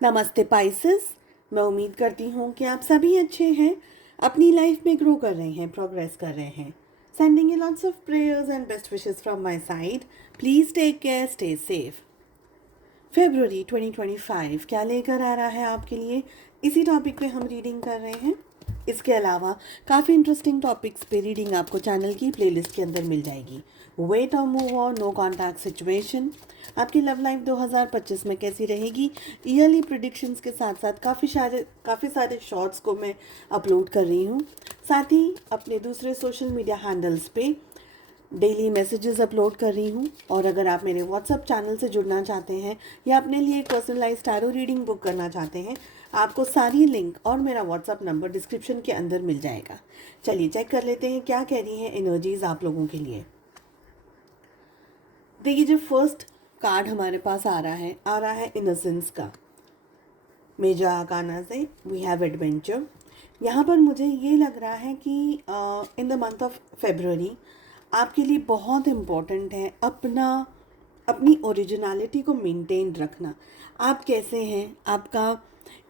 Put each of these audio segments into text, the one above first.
नमस्ते पाइसेस। मैं उम्मीद करती हूँ कि आप सभी अच्छे हैं, अपनी लाइफ में ग्रो कर रहे हैं, प्रोग्रेस कर रहे हैं। Sending you lots of prayers and best wishes from my side. Please take care, stay safe. फरवरी 2025 क्या लेकर आ रहा है आपके लिए, इसी टॉपिक पे हम रीडिंग कर रहे हैं। इसके अलावा काफ़ी इंटरेस्टिंग टॉपिक्स पे रीडिंग आपको चैनल की प्लेलिस्ट के अंदर मिल जाएगी। वेट और move on, no contact situation, आपकी लव लाइफ 2025 में कैसी रहेगी, ईयरली प्रिडिक्शंस के साथ साथ काफ़ी सारे शॉर्ट्स को मैं अपलोड कर रही हूँ। साथ ही अपने दूसरे सोशल मीडिया हैंडल्स पे डेली मैसेजेस अपलोड कर रही हूँ। और अगर आप मेरे व्हाट्सएप चैनल से जुड़ना चाहते हैं या अपने लिए एक पर्सनलाइज टैरो रीडिंग बुक करना चाहते हैं, आपको सारी लिंक और मेरा व्हाट्सएप नंबर डिस्क्रिप्शन के अंदर मिल जाएगा। चलिए चेक कर लेते हैं क्या कह रही हैं एनर्जीज आप लोगों के लिए। देखिए, जो फर्स्ट कार्ड हमारे पास आ रहा है इनोसेंस का। मेजर आर्काना से वी हैव एडवेंचर। यहाँ पर मुझे ये लग रहा है कि in the month of February आपके लिए बहुत इम्पोर्टेंट है अपनी ओरिजिनलिटी को मेंटेन रखना। आप कैसे हैं, आपका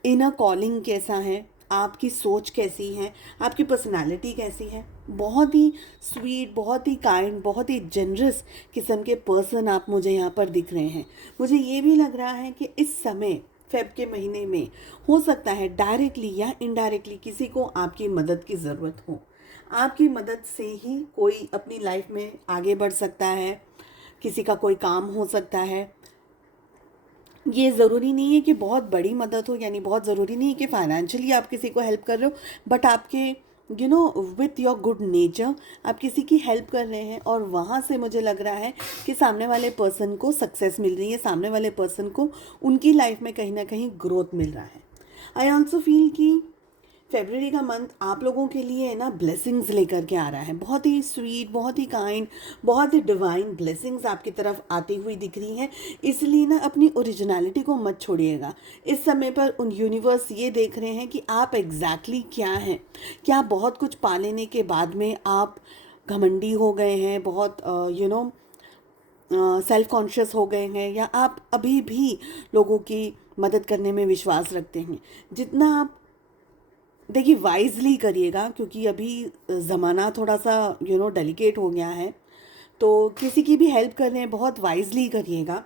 इनर कॉलिंग कैसा है, आपकी सोच कैसी है, आपकी पर्सनालिटी कैसी है। बहुत ही स्वीट, बहुत ही काइंड, बहुत ही जनरस किस्म के पर्सन आप मुझे यहाँ पर दिख रहे हैं। मुझे ये भी लग रहा है कि इस समय फेब के महीने में हो सकता है डायरेक्टली या इनडायरेक्टली किसी को आपकी मदद की ज़रूरत हो। आपकी मदद से ही कोई अपनी लाइफ में आगे बढ़ सकता है, किसी का कोई काम हो सकता है। ये ज़रूरी नहीं है कि बहुत बड़ी मदद हो, यानी बहुत ज़रूरी नहीं है कि फाइनेंशियली आप किसी को हेल्प कर रहे हो, बट आपके विथ योर गुड नेचर आप किसी की हेल्प कर रहे हैं और वहाँ से मुझे लग रहा है कि सामने वाले पर्सन को सक्सेस मिल रही है, सामने वाले पर्सन को उनकी लाइफ में कहीं ना कहीं ग्रोथ मिल रहा है। आई ऑल्सो फील कि फेबररी का मंथ आप लोगों के लिए है ना ब्लेसिंग्स लेकर के आ रहा है। बहुत ही स्वीट, बहुत ही काइंड, बहुत ही डिवाइन ब्लेसिंग्स आपकी तरफ आती हुई दिख रही हैं। इसलिए ना अपनी ओरिजिनलिटी को मत छोड़िएगा। इस समय पर उन यूनिवर्स ये देख रहे हैं कि आप एग्जैक्टली क्या हैं। क्या बहुत कुछ पा लेने के बाद में आप घमंडी हो गए हैं, बहुत सेल्फ कॉन्शियस हो गए हैं, या आप अभी भी लोगों की मदद करने में विश्वास रखते हैं। जितना आप देखिए वाइजली करिएगा, क्योंकि अभी ज़माना थोड़ा सा डेलिकेट हो गया है, तो किसी की भी हेल्प कर रहे हैं बहुत वाइजली करिएगा।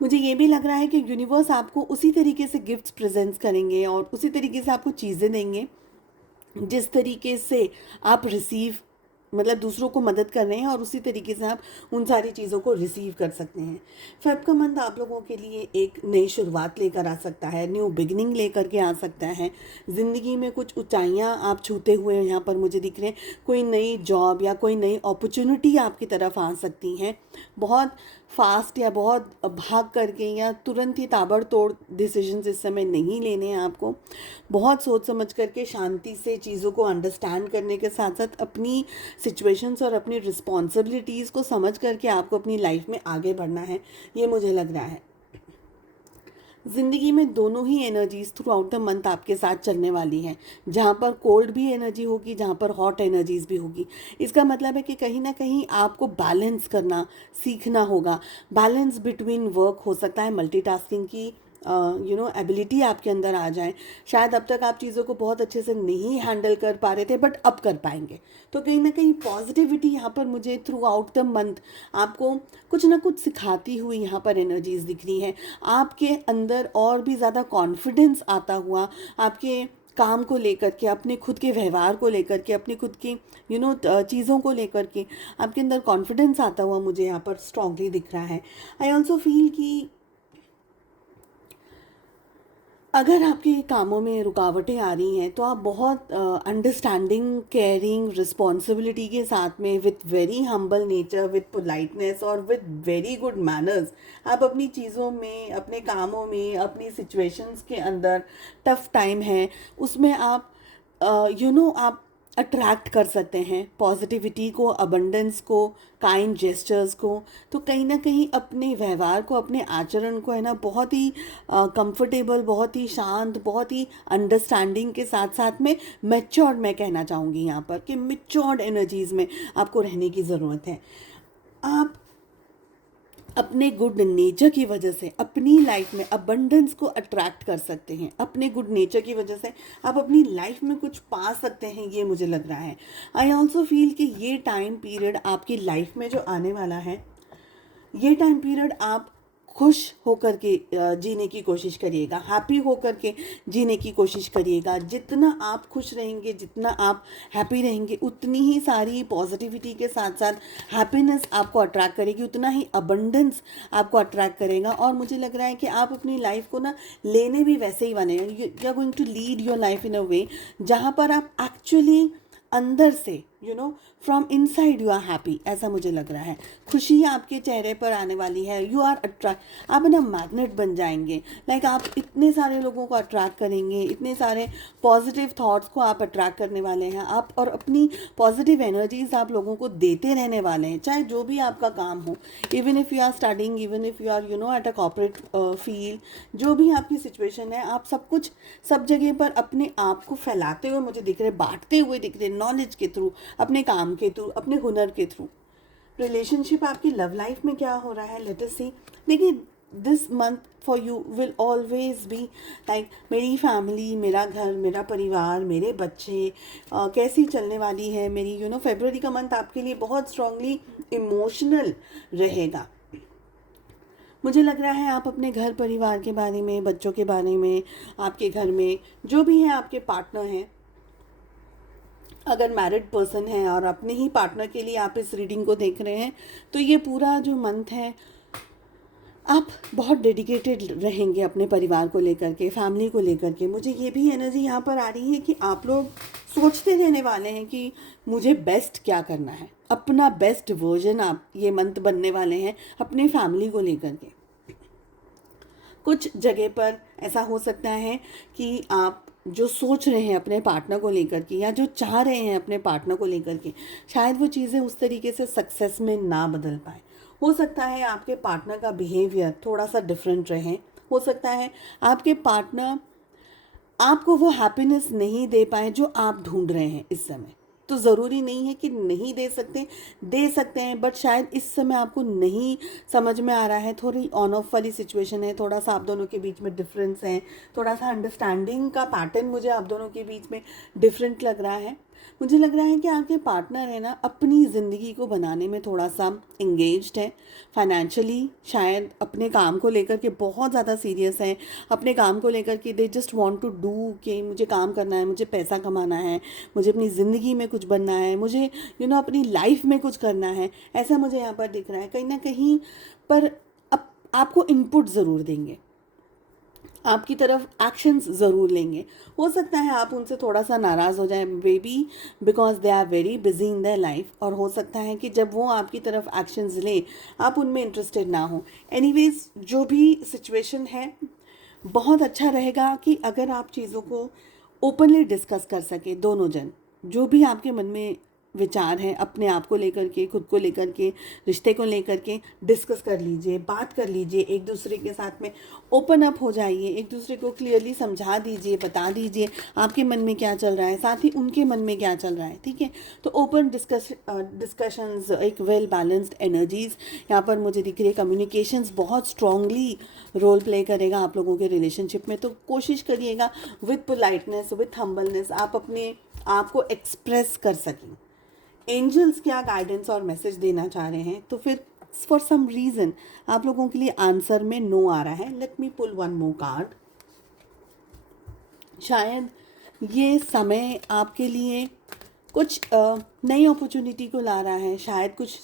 मुझे ये भी लग रहा है कि यूनिवर्स आपको उसी तरीके से गिफ्ट्स प्रेजेंट्स करेंगे और उसी तरीके से आपको चीज़ें देंगे जिस तरीके से आप रिसीव, मतलब दूसरों को मदद कर रहे हैं और उसी तरीके से आप उन सारी चीज़ों को रिसीव कर सकते हैं। फेब का मंथ आप लोगों के लिए एक नई शुरुआत लेकर आ सकता है, न्यू बिगनिंग लेकर के आ सकता है। ज़िंदगी में कुछ ऊंचाइयां आप छूते हुए यहाँ पर मुझे दिख रहे हैं। कोई नई जॉब या कोई नई अपॉर्चुनिटी आपकी तरफ आ सकती हैं। बहुत फास्ट या बहुत भाग करके या तुरंत ही ताबड़तोड़ डिसीजंस इस समय नहीं लेने हैं आपको। बहुत सोच समझ करके शांति से चीज़ों को अंडरस्टैंड करने के साथ साथ अपनी सिचुएशंस और अपनी रिस्पॉन्सिबिलिटीज़ को समझ करके आपको अपनी लाइफ में आगे बढ़ना है, ये मुझे लग रहा है। ज़िंदगी में दोनों ही energies throughout the month आपके साथ चलने वाली हैं। जहाँ पर कोल्ड भी एनर्जी होगी, जहाँ पर हॉट एनर्जीज भी होगी। इसका मतलब है कि कहीं ना कहीं आपको बैलेंस करना सीखना होगा। बैलेंस बिटवीन वर्क, हो सकता है मल्टीटास्किंग की एबिलिटी आपके अंदर आ जाए। शायद अब तक आप चीज़ों को बहुत अच्छे से नहीं हैंडल कर पा रहे थे, बट अब कर पाएंगे। तो कहीं ना कहीं पॉजिटिविटी यहाँ पर मुझे थ्रू आउट द मंथ आपको कुछ ना कुछ सिखाती हुई यहाँ पर एनर्जीज दिख रही हैं। आपके अंदर और भी ज़्यादा कॉन्फिडेंस आता हुआ, आपके काम को लेकर के, अपने खुद के व्यवहार को लेकर के, अपनी खुद की चीज़ों को लेकर के आपके अंदर कॉन्फिडेंस आता हुआ मुझे यहाँ पर स्ट्रांगली दिख रहा है। आई ऑल्सो फील कि अगर आपके कामों में रुकावटें आ रही हैं तो आप बहुत अंडरस्टैंडिंग, केयरिंग, रिस्पॉन्सिबिलिटी के साथ में with very humble nature, with politeness और विथ वेरी गुड मैनर्स आप अपनी चीज़ों में, अपने कामों में, अपनी सिचुएशंस के अंदर, टफ टाइम है उसमें आप आप अट्रैक्ट कर सकते हैं पॉजिटिविटी को, अबंडेंस को, काइंड जेस्चर्स को। तो कहीं ना कहीं अपने व्यवहार को, अपने आचरण को है ना बहुत ही कंफर्टेबल, बहुत ही शांत, बहुत ही अंडरस्टैंडिंग के साथ साथ में मैच्योर्ड, मैं कहना चाहूँगी यहाँ पर कि मैच्योर्ड एनर्जीज़ में आपको रहने की ज़रूरत है। आप अपने गुड नेचर की वजह से अपनी लाइफ में अबंडेंस को अट्रैक्ट कर सकते हैं। अपने गुड नेचर की वजह से आप अपनी लाइफ में कुछ पा सकते हैं, ये मुझे लग रहा है। आई ऑल्सो फील कि ये टाइम पीरियड आपकी लाइफ में जो आने वाला है, ये टाइम पीरियड आप खुश होकर के जीने की कोशिश करिएगा, हैप्पी होकर के जीने की कोशिश करिएगा। जितना आप खुश रहेंगे, जितना आप हैप्पी रहेंगे, उतनी ही सारी पॉजिटिविटी के साथ साथ हैप्पीनेस आपको अट्रैक्ट करेगी, उतना ही अबंडेंस आपको अट्रैक्ट करेगा। और मुझे लग रहा है कि आप अपनी लाइफ को ना लेने भी वैसे ही बने, you are going to lead your life in a way जहाँ पर आप एक्चुअली अंदर से from inside you are happy, ऐसा मुझे लग रहा है। खुशी आपके चेहरे पर आने वाली है। यू आर अट्रैक्ट, आप ना मैग्नेट बन जाएंगे। आप इतने सारे लोगों को अट्रैक्ट करेंगे, इतने सारे पॉजिटिव थॉट्स को आप अट्रैक्ट करने वाले हैं आप, और अपनी पॉजिटिव एनर्जीज आप लोगों को देते रहने वाले हैं, चाहे जो भी आपका काम हो। Even if you are studying, even if you are at a corporate field, जो भी आपकी सिचुएशन है, आप सब कुछ सब जगह पर अपने आप को फैलाते हुए मुझे दिख रहे, बांटते हुए दिख रहे, नॉलेज के थ्रू, अपने काम के थ्रू, अपने हुनर के थ्रू। रिलेशनशिप आपकी लव लाइफ में क्या हो रहा है, लेट अस सी। देखिए, this month for you will always be like मेरी फैमिली, मेरा घर, मेरा परिवार, मेरे बच्चे कैसी चलने वाली है मेरी। फरवरी का मंथ आपके लिए बहुत स्ट्रांगली इमोशनल रहेगा। मुझे लग रहा है आप अपने घर परिवार के बारे में, बच्चों के बारे में, आपके घर में जो भी है, आपके पार्टनर हैं, अगर मैरिड पर्सन है और अपने ही पार्टनर के लिए आप इस रीडिंग को देख रहे हैं, तो ये पूरा जो मंथ है आप बहुत डेडिकेटेड रहेंगे अपने परिवार को लेकर के, फैमिली को लेकर के। मुझे ये भी एनर्जी यहाँ पर आ रही है कि आप लोग सोचते रहने वाले हैं कि मुझे बेस्ट क्या करना है, अपना बेस्ट वर्जन आप ये मंथ बनने वाले हैं अपने फैमिली को लेकर के। कुछ जगह पर ऐसा हो सकता है कि आप जो सोच रहे हैं अपने पार्टनर को लेकर के, या जो चाह रहे हैं अपने पार्टनर को लेकर के, शायद वो चीज़ें उस तरीके से सक्सेस में ना बदल पाए। हो सकता है आपके पार्टनर का बिहेवियर थोड़ा सा डिफरेंट रहे। हो सकता है आपके पार्टनर आपको वो हैप्पीनेस नहीं दे पाए जो आप ढूंढ रहे हैं इस समय। तो ज़रूरी नहीं है कि नहीं दे सकते, दे सकते हैं, बट शायद इस समय आपको नहीं समझ में आ रहा है, थोड़ी ऑन ऑफ वाली सिचुएशन है, थोड़ा सा आप दोनों के बीच में डिफरेंस है, थोड़ा सा अंडरस्टैंडिंग का पैटर्न मुझे आप दोनों के बीच में डिफरेंट लग रहा है। मुझे लग रहा है कि आपके पार्टनर है ना, अपनी ज़िंदगी को बनाने में थोड़ा सा इंगेज्ड है। फाइनेंशियली शायद अपने काम को लेकर के बहुत ज़्यादा सीरियस है, अपने काम को लेकर के they just want to do कि मुझे काम करना है, मुझे पैसा कमाना है, मुझे अपनी ज़िंदगी में कुछ बनना है, मुझे अपनी लाइफ में कुछ करना है, ऐसा मुझे यहाँ पर दिख रहा है। कहीं ना कहीं पर आपको इनपुट ज़रूर देंगे, आपकी तरफ एक्शंस ज़रूर लेंगे। हो सकता है आप उनसे थोड़ा सा नाराज़ हो जाए, maybe because they are very busy in their life, और हो सकता है कि जब वो आपकी तरफ एक्शंस लें आप उनमें इंटरेस्टेड ना हो। एनीवेज, जो भी सिचुएशन है, बहुत अच्छा रहेगा कि अगर आप चीज़ों को ओपनली डिस्कस कर सके, दोनों जन जो भी आपके मन में विचार हैं अपने आप को लेकर के, खुद को लेकर के, रिश्ते को लेकर के, डिस्कस कर लीजिए, बात कर लीजिए, एक दूसरे के साथ में ओपन अप हो जाइए, एक दूसरे को क्लियरली समझा दीजिए, बता दीजिए आपके मन में क्या चल रहा है, साथ ही उनके मन में क्या चल रहा है। ठीक है, तो ओपन डिस्कशंस, एक वेल बैलेंस्ड एनर्जीज यहाँ पर मुझे दिख रही है। कम्युनिकेशंस बहुत स्ट्रांगली रोल प्ले करेगा आप लोगों के रिलेशनशिप में, तो कोशिश करिएगा विथ पोलाइटनेस, विथ हम्बलनेस आप अपने आप को एक्सप्रेस कर सकें। एंजल्स क्या गाइडेंस और मैसेज देना चाह रहे हैं, तो फिर फॉर सम रीज़न आप लोगों के लिए आंसर में नो आ रहा है। Let me pull one more card. शायद ये समय आपके लिए कुछ नई अपॉर्चुनिटी को ला रहा है, शायद कुछ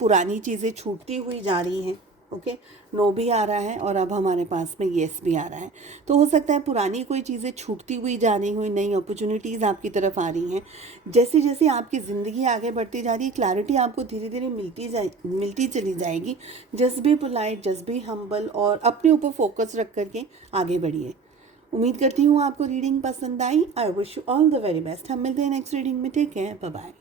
पुरानी चीज़ें छूटती हुई जा रही हैं। ओके, नो भी आ रहा है और अब हमारे पास में येस भी आ रहा है। तो हो सकता है पुरानी कोई चीज़ें छूटती हुई जा रही हुई, नई अपॉर्चुनिटीज़ आपकी तरफ आ रही हैं। जैसे जैसे आपकी ज़िंदगी आगे बढ़ती जा रही है, क्लैरिटी आपको धीरे धीरे मिलती चली जाएगी। Just be polite, just be humble, और अपने ऊपर फोकस रख करके आगे बढ़िए। उम्मीद करती हूँ आपको रीडिंग पसंद आई। I wish you all the very best. हम मिलते हैं नेक्स्ट रीडिंग में। Take care, bye bye.